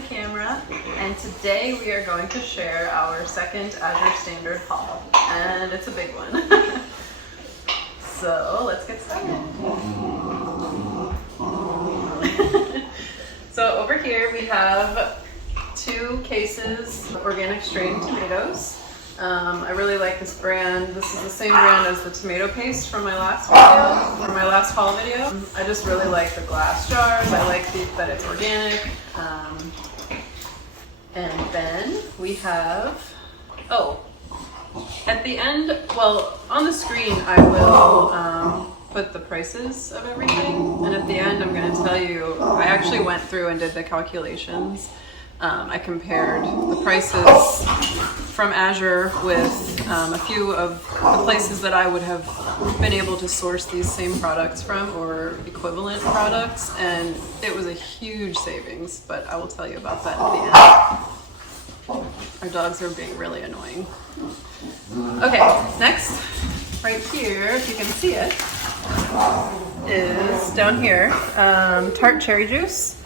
the camera, and today we are going to share our second AZURE Standard haul, and it's a big one. So let's get started. So over here we have 2 cases of organic strain tomatoes. I really like this brand. This is the same brand as the tomato paste from my last video, from my last haul video. I just really like the glass jars. I like that it's organic. And then we have, at the end, well, on the screen I will put the prices of everything. And at the end I'm going to tell you, I actually went through and did the calculations. I compared the prices from AZURE with a few of the places that I would have been able to source these same products from, or equivalent products, and it was a huge savings, but I will tell you about that at the end. Our dogs are being really annoying. Okay, next, right here, if you can see it, is down here, tart cherry juice.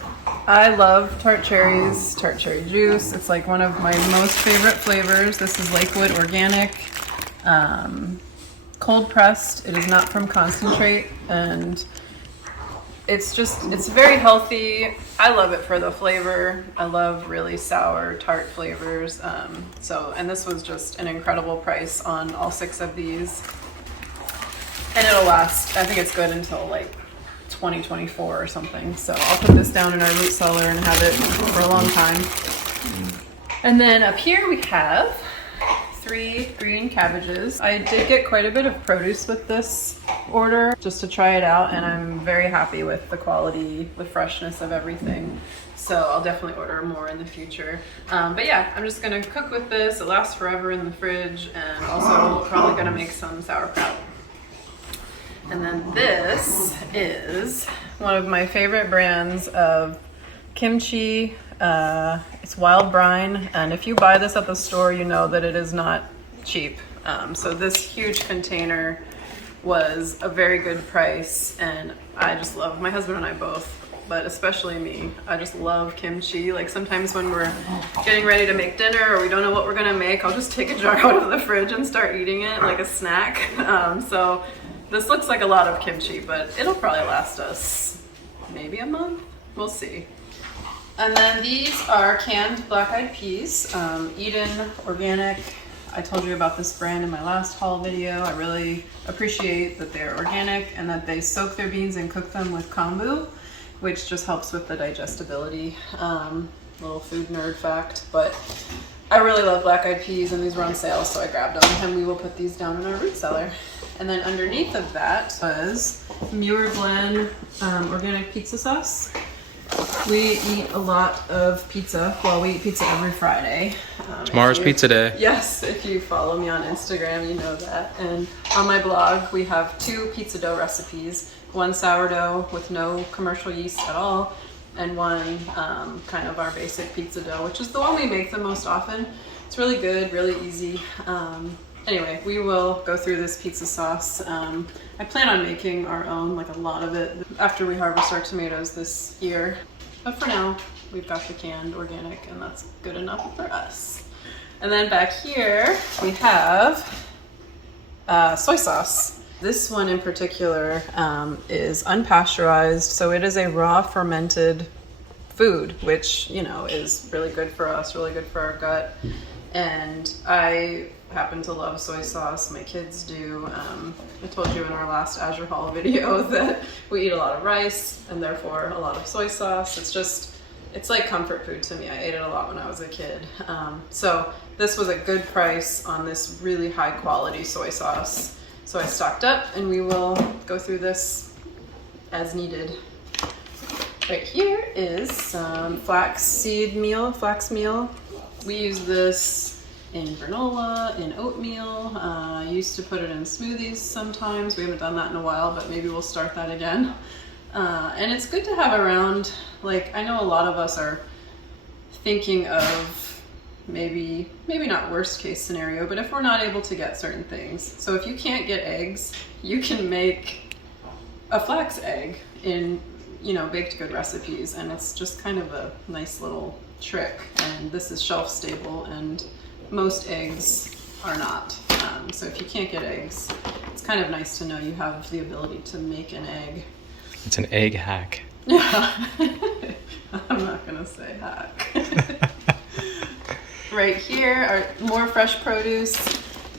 I love tart cherries, tart cherry juice. It's like one of my most favorite flavors. This is Lakewood organic, cold pressed. It is not from concentrate, and it's very healthy. I love it for the flavor. I love really sour tart flavors. And this was just an incredible price on all 6 of these. And it'll last, I think it's good until like 2024 or something. So I'll put this down in our root cellar and have it for a long time. And then up here we have 3 green cabbages. I did get quite a bit of produce with this order just to try it out, and I'm very happy with the quality, the freshness of everything. So I'll definitely order more in the future. But yeah, I'm just gonna cook with this. It lasts forever in the fridge, and also probably gonna make some sauerkraut. And then this is one of my favorite brands of kimchi. It's Wild Brine, and if you buy this at the store, you know that it is not cheap. So this huge container was a very good price, and I just love, my husband and I both, but especially me, I just love kimchi. Like sometimes when we're getting ready to make dinner or we don't know what we're gonna make, I'll just take a jar out of the fridge and start eating it like a snack. So this looks like a lot of kimchi, but it'll probably last us maybe a month. We'll see. And then these are canned black-eyed peas, Eden Organic. I told you about this brand in my last haul video. I really appreciate that they're organic and that they soak their beans and cook them with kombu, which just helps with the digestibility. Little food nerd fact, but I really love black-eyed peas, and these were on sale, so I grabbed them, and we will put these down in our root cellar. And then underneath of that was Muir Glen organic pizza sauce. We eat a lot of pizza. Well, we eat pizza every Friday. Tomorrow's pizza day. Yes, if you follow me on Instagram, you know that. And on my blog, we have 2 pizza dough recipes. One sourdough with no commercial yeast at all, and one kind of our basic pizza dough, which is the one we make the most often. It's really good, really easy. Anyway, we will go through this pizza sauce. I plan on making our own, like a lot of it, after we harvest our tomatoes this year. But for now, we've got the canned organic, and that's good enough for us. And then back here, we have soy sauce. This one in particular is unpasteurized, so it is a raw fermented food, which, you know, is really good for us, really good for our gut. And I happen to love soy sauce. My kids do. I told you in our last AZURE haul video that we eat a lot of rice and therefore a lot of soy sauce. It's like comfort food to me. I ate it a lot when I was a kid. So this was a good price on this really high quality soy sauce. So I stocked up, and we will go through this as needed. Right here is some flax meal. We use this in granola, in oatmeal. I used to put it in smoothies sometimes. We haven't done that in a while, but maybe we'll start that again. And it's good to have around. Like, I know a lot of us are thinking of maybe not worst case scenario, but if we're not able to get certain things. So if you can't get eggs, you can make a flax egg in, you know, baked good recipes, and it's just kind of a nice little trick, and this is shelf stable, and most eggs are not. So if you can't get eggs, it's kind of nice to know you have the ability to make an egg. It's an egg hack. Yeah. I'm not gonna say hack. Right here are more fresh produce.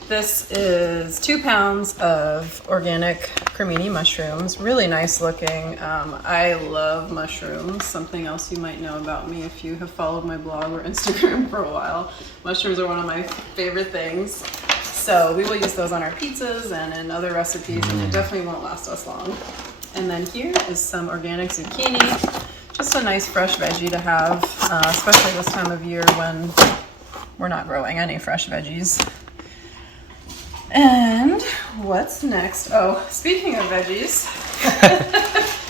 This is 2 pounds of organic cremini mushrooms. Really nice looking. I love mushrooms. Something else you might know about me if you have followed my blog or Instagram for a while. Mushrooms are one of my favorite things. So we will use those on our pizzas and in other recipes, and it definitely won't last us long. And then here is some organic zucchini. Just a nice fresh veggie to have, especially this time of year when we're not growing any fresh veggies. And what's next? Oh, speaking of veggies,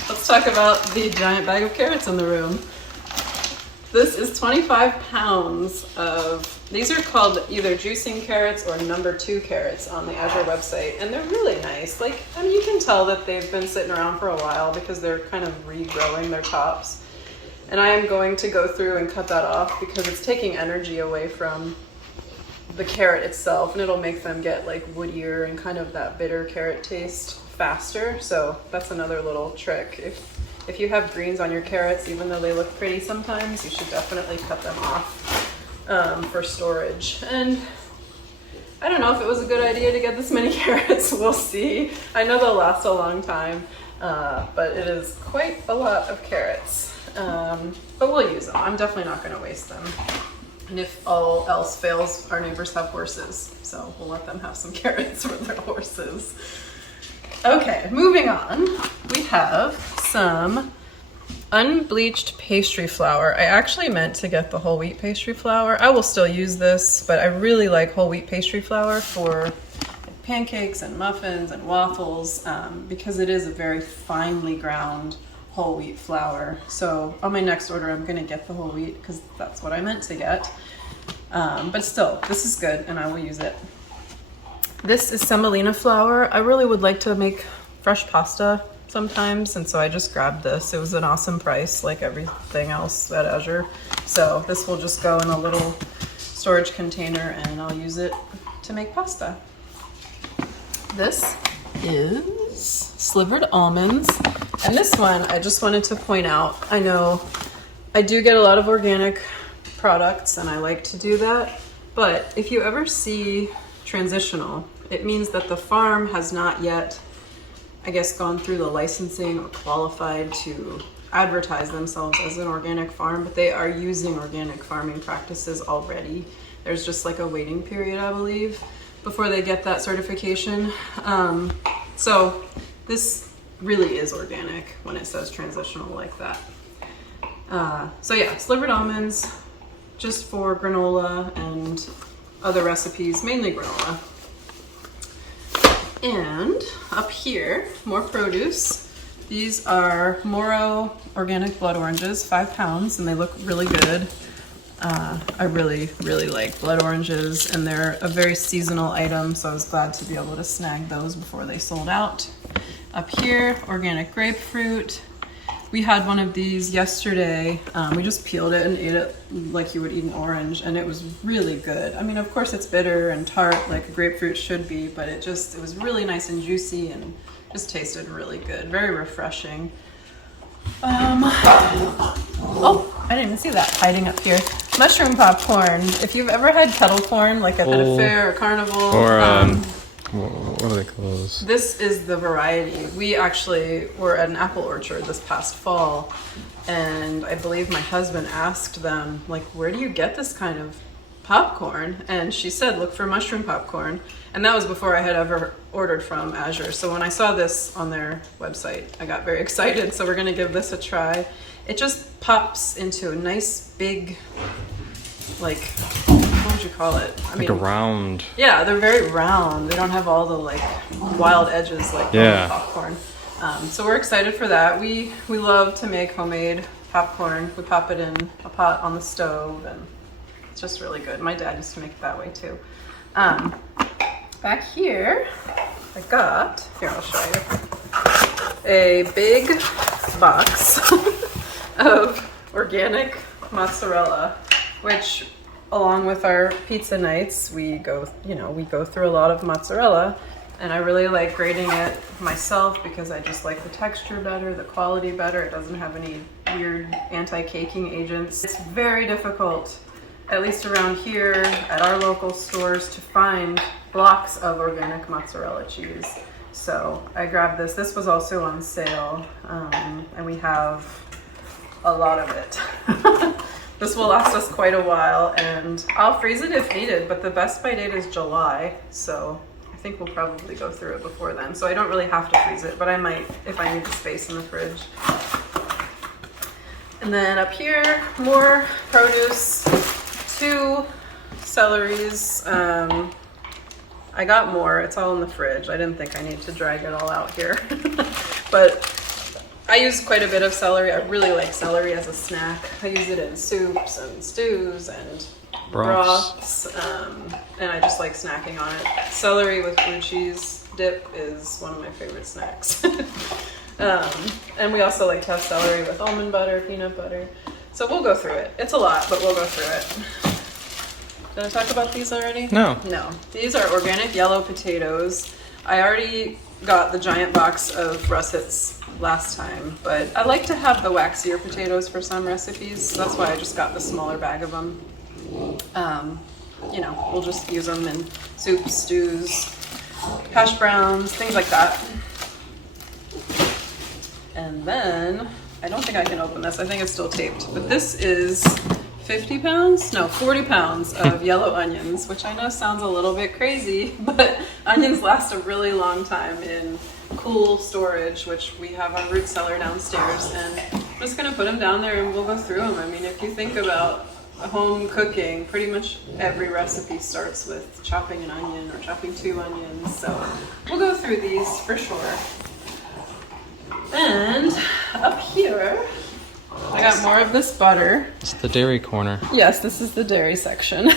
let's talk about the giant bag of carrots in the room. This is 25 pounds of, these are called either juicing carrots or number 2 carrots on the Azure website, and they're really nice. Like, I mean, you can tell that they've been sitting around for a while because they're kind of regrowing their tops. And I am going to go through and cut that off because it's taking energy away from the carrot itself, and it'll make them get like woodier and kind of that bitter carrot taste faster. So that's another little trick. If you have greens on your carrots, even though they look pretty sometimes, you should definitely cut them off for storage. And I don't know if it was a good idea to get this many carrots. We'll see. I know they'll last a long time, but it is quite a lot of carrots. But we'll use them. I'm definitely not going to waste them. And if all else fails, our neighbors have horses, so we'll let them have some carrots for their horses. Okay, moving on. We have some unbleached pastry flour. I actually meant to get the whole wheat pastry flour. I will still use this, but I really like whole wheat pastry flour for pancakes and muffins and waffles because it is a very finely ground whole wheat flour. So on my next order, I'm gonna get the whole wheat because that's what I meant to get. But still, this is good and I will use it. This is semolina flour. I really would like to make fresh pasta sometimes, and so I just grabbed this. It was an awesome price, like everything else at Azure. So this will just go in a little storage container and I'll use it to make pasta. This is slivered almonds. And this one, I just wanted to point out, I know I do get a lot of organic products and I like to do that, but if you ever see transitional, it means that the farm has not yet, I guess, gone through the licensing or qualified to advertise themselves as an organic farm, but they are using organic farming practices already. There's just like a waiting period, I believe, before they get that certification. So this really is organic when it says transitional like that. So yeah, slivered almonds, just for granola and other recipes, mainly granola. And up here, more produce. These are Moro organic blood oranges, 5 pounds, and they look really good. I really, really like blood oranges, and they're a very seasonal item, so I was glad to be able to snag those before they sold out. Up here, organic grapefruit. We had one of these yesterday. We just peeled it and ate it like you would eat an orange, and it was really good. I mean, of course it's bitter and tart like a grapefruit should be, but it was really nice and juicy and just tasted really good. Very refreshing. Oh, I didn't even see that hiding up here. Mushroom popcorn. If you've ever had kettle corn, like at a fair or carnival, or what do they call those? This is the variety. We actually were at an apple orchard this past fall, and I believe my husband asked them, like, where do you get this kind of popcorn? And she said, look for mushroom popcorn. And that was before I had ever ordered from Azure. So when I saw this on their website, I got very excited. So we're gonna give this a try. It just pops into a nice big, like, what would you call it? I mean, a round. Yeah, they're very round. They don't have all the like wild edges like normal popcorn. So we're excited for that. We love to make homemade popcorn. We pop it in a pot on the stove, and it's just really good. My dad used to make it that way too. Back here, I got, here I'll show you, a big box of organic mozzarella. which along with our pizza nights, we go through a lot of mozzarella, and I really like grating it myself because I just like the texture better, the quality better. It doesn't have any weird anti-caking agents. It's very difficult, at least around here at our local stores, to find blocks of organic mozzarella cheese. So I grabbed this. This was also on sale, and we have a lot of it. This will last us quite a while, and I'll freeze it if needed, but the best by date is July, so I think we'll probably go through it before then. So I don't really have to freeze it, but I might if I need the space in the fridge. And then up here, more produce, 2 celeries. I got more, it's all in the fridge. I didn't think I need to drag it all out here. But I use quite a bit of celery. I really like celery as a snack. I use it in soups and stews and broths, and I just like snacking on it. Celery with blue cheese dip is one of my favorite snacks. And we also like to have celery with almond butter, peanut butter. So we'll go through it. It's a lot, but we'll go through it. Did I talk about these already? No. No. These are organic yellow potatoes. I already got the giant box of russets last time, but I like to have the waxier potatoes for some recipes, so that's why I just got the smaller bag of them. You know, we'll just use them in soups, stews, hash browns, things like that. And then, I don't think I can open this, I think it's still taped, but this is 50 pounds? No, 40 pounds of yellow onions, which I know sounds a little bit crazy, but onions last a really long time in cool storage, which we have our root cellar downstairs, and I'm just gonna put them down there and we'll go through them. I mean, if you think about home cooking, pretty much every recipe starts with chopping an onion or chopping 2 onions, so we'll go through these for sure. And up here, I got more of this butter. It's the dairy corner. Yes, this is the dairy section.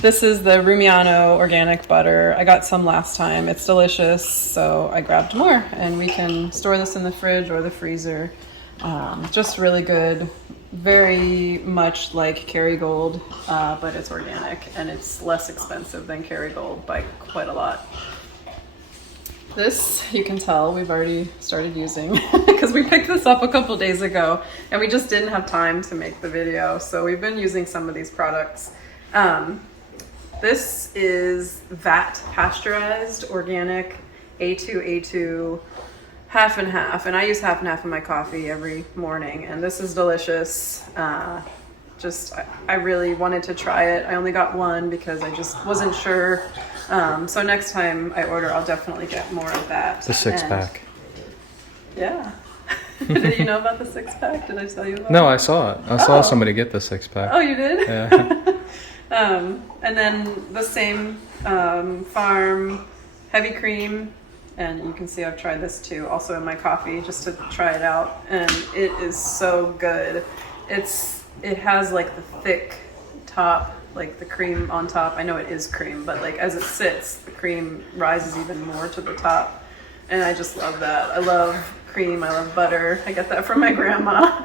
This is the Rumiano organic butter. I got some last time. It's delicious, so I grabbed more, and we can store this in the fridge or the freezer. Just really good. Very much like Kerrygold, but it's organic, and it's less expensive than Kerrygold by quite a lot. This, you can tell, we've already started using because we picked this up a couple days ago and we just didn't have time to make the video. So we've been using some of these products. This is VAT pasteurized organic A2 half and half. And I use half and half in my coffee every morning. And this is delicious. I really wanted to try it. I only got one because I just wasn't sure. So next time I order, I'll definitely get more of that. The 6-pack. Yeah. Did you know about the 6-pack? Did I tell you about it? No, I saw it. I saw somebody get the 6-pack. Oh, you did? Yeah. And then the same farm heavy cream. And you can see I've tried this too, also in my coffee, just to try it out. And it is so good. It has like the thick top, like the cream on top. I know it is cream, but like as it sits, the cream rises even more to the top. And I just love that. I love cream, I love butter. I get that from my grandma.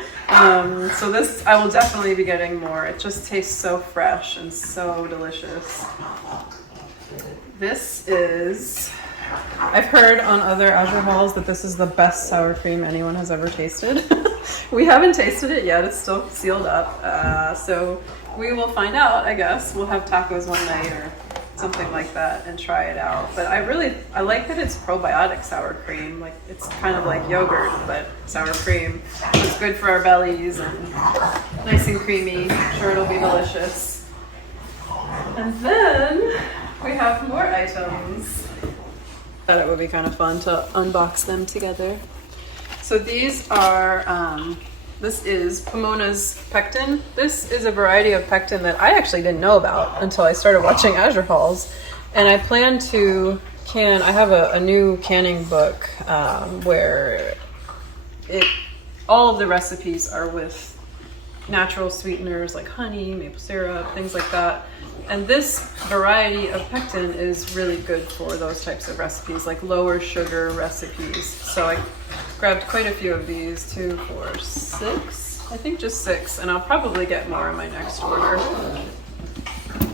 So this, I will definitely be getting more. It just tastes so fresh and so delicious. This is, I've heard on other AZURE hauls that this is the best sour cream anyone has ever tasted. We haven't tasted it yet, it's still sealed up. So we will find out, I guess. We'll have tacos one night or something like that and try it out. But I like that it's probiotic sour cream. Like it's kind of like yogurt, but sour cream. It's good for our bellies and nice and creamy. I'm sure it'll be delicious. And then we have more items. Thought it would be kind of fun to unbox them together. So these are, this is Pomona's pectin. This is a variety of pectin that I actually didn't know about until I started watching AZURE hauls. And I plan to can, I have a new canning book where all of the recipes are with natural sweeteners like honey, maple syrup, things like that. And this variety of pectin is really good for those types of recipes, like lower sugar recipes. So I grabbed quite a few of these, 2, 4, 6. I think just 6, and I'll probably get more in my next order.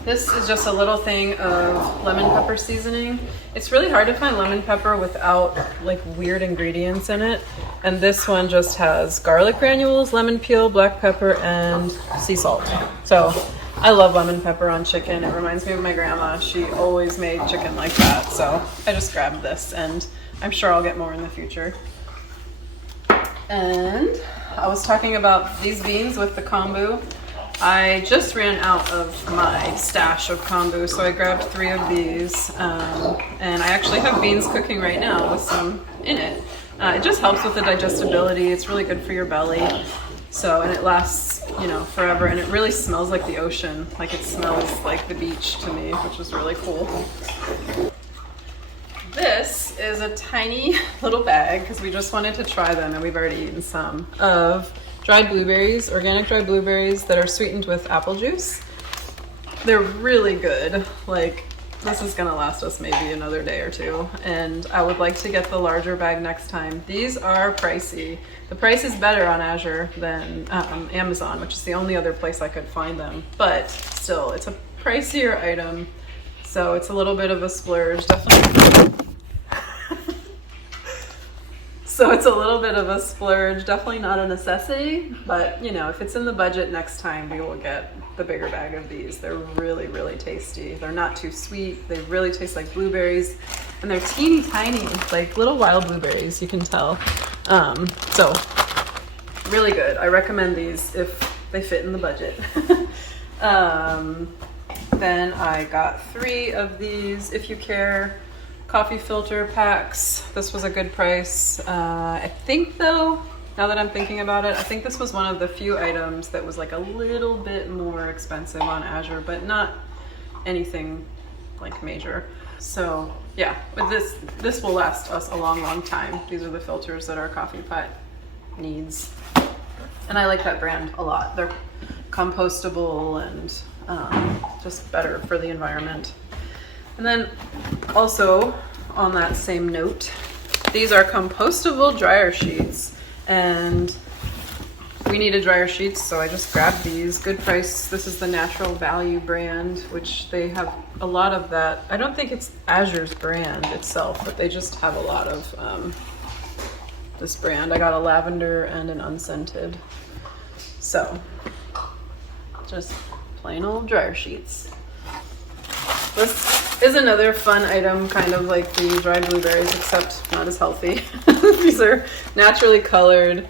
This is just a little thing of lemon pepper seasoning. It's really hard to find lemon pepper without like weird ingredients in it. And this one just has garlic granules, lemon peel, black pepper, and sea salt. So I love lemon pepper on chicken. It reminds me of my grandma. She always made chicken like that. So I just grabbed this, and I'm sure I'll get more in the future. And I was talking about these beans with the kombu. I just ran out of my stash of kombu, so I grabbed 3 of these. And I actually have beans cooking right now with some in it. It just helps with the digestibility. It's really good for your belly. So, and it lasts, you know, forever. And it really smells like the ocean. Like it smells like the beach to me, which is really cool. This is a tiny little bag, because we just wanted to try them, and we've already eaten some, of dried blueberries, organic dried blueberries that are sweetened with apple juice. They're really good. Like, this is gonna last us maybe another day or 2, and I would like to get the larger bag next time. These are pricey. The price is better on Azure than Amazon, which is the only other place I could find them, but still, it's a pricier item, so it's a little bit of a splurge, definitely. So it's a little bit of a splurge, definitely not a necessity, but you know, if it's in the budget next time, we will get the bigger bag of these. They're really, really tasty. They're not too sweet. They really taste like blueberries, and they're teeny tiny, like little wild blueberries, you can tell. So really good. I recommend these if they fit in the budget. Then I got 3 of these If You Care coffee filter packs. This was a good price. I think though, now that I'm thinking about it, I think this was one of the few items that was like a little bit more expensive on Azure, but not anything like major. So yeah, but this will last us a long, long time. These are the filters that our coffee pot needs. And I like that brand a lot. They're compostable and just better for the environment. And then also on that same note, these are compostable dryer sheets, and we needed dryer sheets, so I just grabbed these. Good price. This is the Natural Value brand, which they have a lot of that. I don't think it's Azure's brand itself, but they just have a lot of this brand. I got a lavender and an unscented. So just plain old dryer sheets. This is another fun item, kind of like the dried blueberries, except not as healthy. These are naturally colored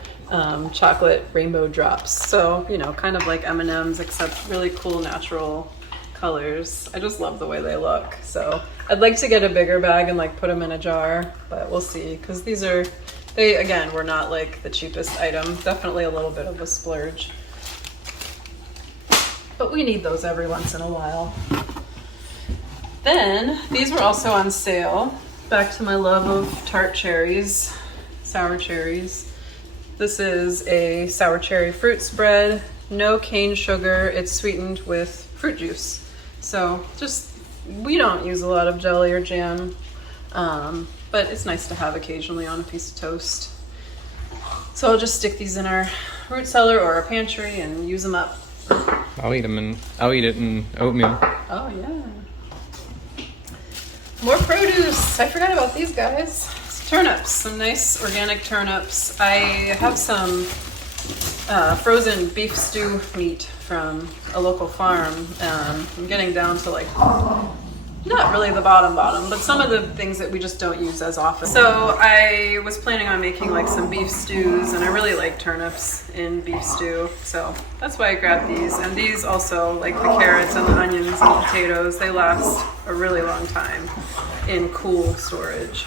chocolate rainbow drops. So, you know, kind of like M&Ms, except really cool natural colors. I just love the way they look. So I'd like to get a bigger bag and like put them in a jar, but we'll see. Because these are, they again, were not like the cheapest item. Definitely a little bit of a splurge. But we need those every once in a while. Then these were also on sale. Back to my love of tart cherries, sour cherries. This is a sour cherry fruit spread, no cane sugar. It's sweetened with fruit juice. So just, we don't use a lot of jelly or jam, but it's nice to have occasionally on a piece of toast. So I'll just stick these in our root cellar or our pantry and use them up. I'll eat it in oatmeal. Oh yeah. More produce. I forgot about these guys. Turnips, some nice organic turnips. I have some frozen beef stew meat from a local farm. I'm getting down to like, not really the bottom, but some of the things that we just don't use as often. So I was planning on making like some beef stews, and I really like turnips in beef stew. So that's why I grabbed these. And these also, like the carrots and the onions and the potatoes, they last a really long time in cool storage.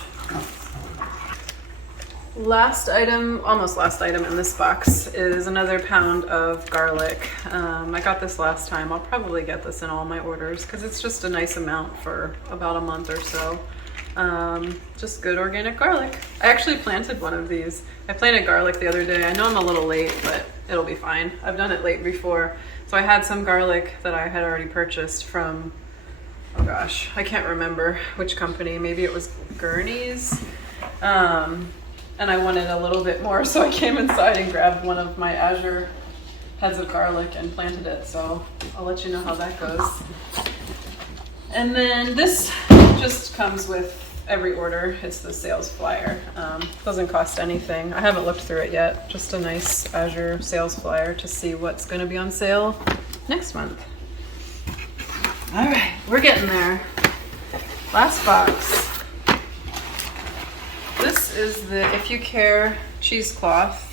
Last item, almost last item in this box is another pound of garlic. I got this last time. I'll probably get this in all my orders because it's just a nice amount for about a month or so. Just good organic garlic. I actually planted one of these. I planted garlic the other day. I know I'm a little late, but it'll be fine. I've done it late before. So I had some garlic that I had already purchased from, oh gosh, I can't remember which company. Maybe it was Gurney's. And I wanted a little bit more, so I came inside and grabbed one of my Azure heads of garlic and planted it, so I'll let you know how that goes. And then this just comes with every order. It's the sales flyer. Doesn't cost anything. I haven't looked through it yet. Just a nice Azure sales flyer to see what's going to be on sale next month. All right, we're getting there. Last box. This is the If You Care cheesecloth.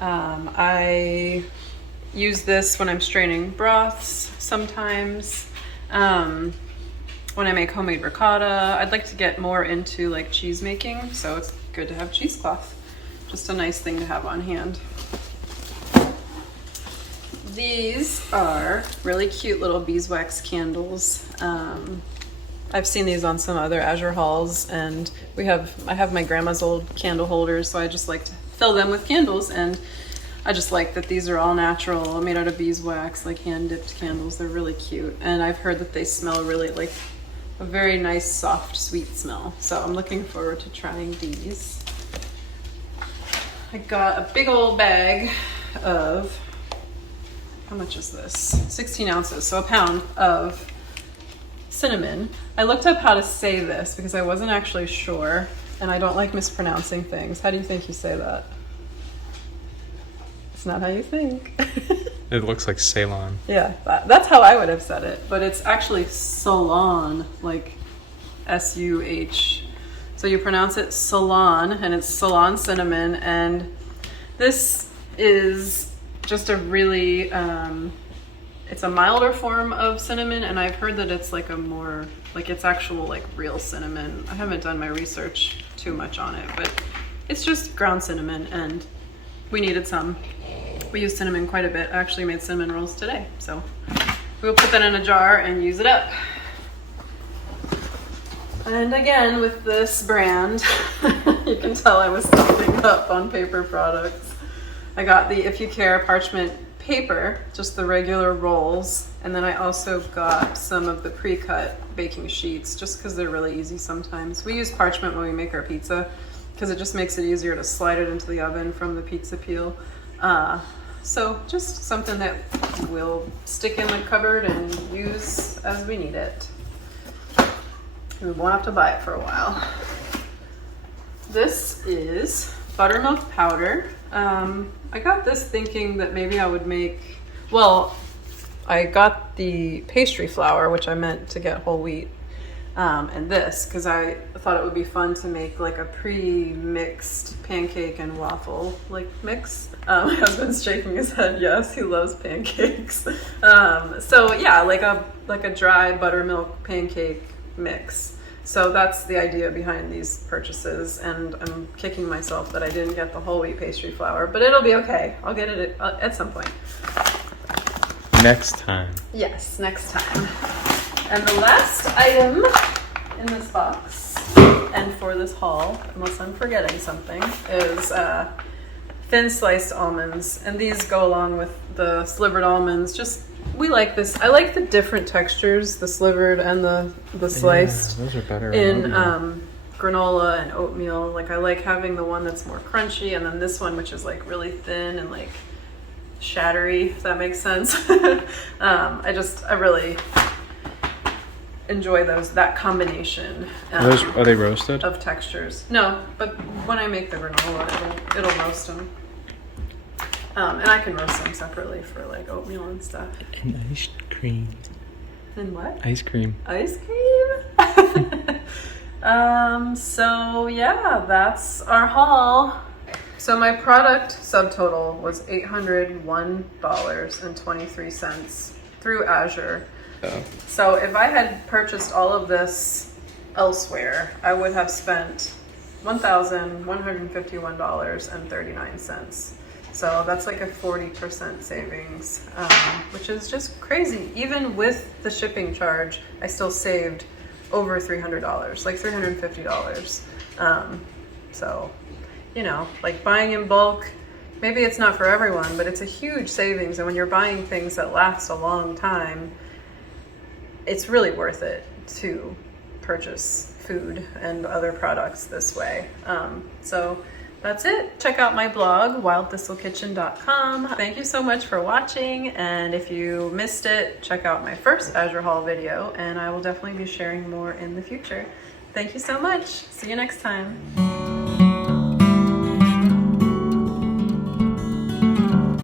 I use this when I'm straining broths sometimes. When I make homemade ricotta. I'd like to get more into like cheese making, so it's good to have cheesecloth. Just a nice thing to have on hand. These are really cute little beeswax candles. I've seen these on some other Azure hauls, and I have my grandma's old candle holders, so I just like to fill them with candles, and I just like that these are all natural, made out of beeswax, like hand-dipped candles. They're really cute, and I've heard that they smell really like a very nice, soft, sweet smell. So I'm looking forward to trying these. I got a big old bag of, how much is this? 16 ounces, so a pound of cinnamon. I looked up how to say this because I wasn't actually sure, and I don't like mispronouncing things. How do you think you say that? It's not how you think. It looks like Ceylon. Yeah, that's how I would have said it, but it's actually Salon, like S-U-H. So you pronounce it Salon, and it's Salon cinnamon, and this is just a really, it's a milder form of cinnamon, and I've heard that it's like a more, like it's actual like real cinnamon. I haven't done my research too much on it, but it's just ground cinnamon, and we needed some. We use cinnamon quite a bit. I actually made cinnamon rolls today, so we'll put that in a jar and use it up. And again, with this brand, you can tell I was stocking up on paper products. I got the If You Care parchment paper, just the regular rolls, and then I also got some of the pre-cut baking sheets, just because they're really easy sometimes. We use parchment when we make our pizza, because it just makes it easier to slide it into the oven from the pizza peel. So just something that we'll stick in the cupboard and use as we need it. We won't have to buy it for a while. This is buttermilk powder. I got this thinking that maybe I would make, well, I got the pastry flour, which I meant to get whole wheat, and this, because I thought it would be fun to make like a pre-mixed pancake and waffle like mix. My husband's shaking his head. Yes, he loves pancakes. So yeah, like a dry buttermilk pancake mix. So that's the idea behind these purchases, and I'm kicking myself that I didn't get the whole wheat pastry flour, but it'll be okay. I'll get it at some point. Next time. Yes, next time. And the last item in this box, and for this haul, unless I'm forgetting something, is thin sliced almonds. And these go along with the slivered almonds. Just, we like this. I like the different textures, the slivered and the sliced. Yeah, those are better in granola and oatmeal. Like I like having the one that's more crunchy, and then this one which is like really thin and like shattery, if that makes sense. I really enjoy that combination. Are they roasted? Of textures. No, but when I make the granola, it'll roast them. And I can roast them separately for like oatmeal and stuff. And ice cream. And what? Ice cream. Ice cream? So yeah, that's our haul. So my product subtotal was $801.23 through Azure. Oh. So if I had purchased all of this elsewhere, I would have spent $1,151.39. So that's like a 40% savings, which is just crazy. Even with the shipping charge, I still saved over $300, like $350. So, you know, like buying in bulk, maybe it's not for everyone, but it's a huge savings. And when you're buying things that last a long time, it's really worth it to purchase food and other products this way. So that's it. Check out my blog, wildthistlekitchen.com. Thank you so much for watching, and if you missed it, check out my first Azure haul video, and I will definitely be sharing more in the future. Thank you so much. See you next time.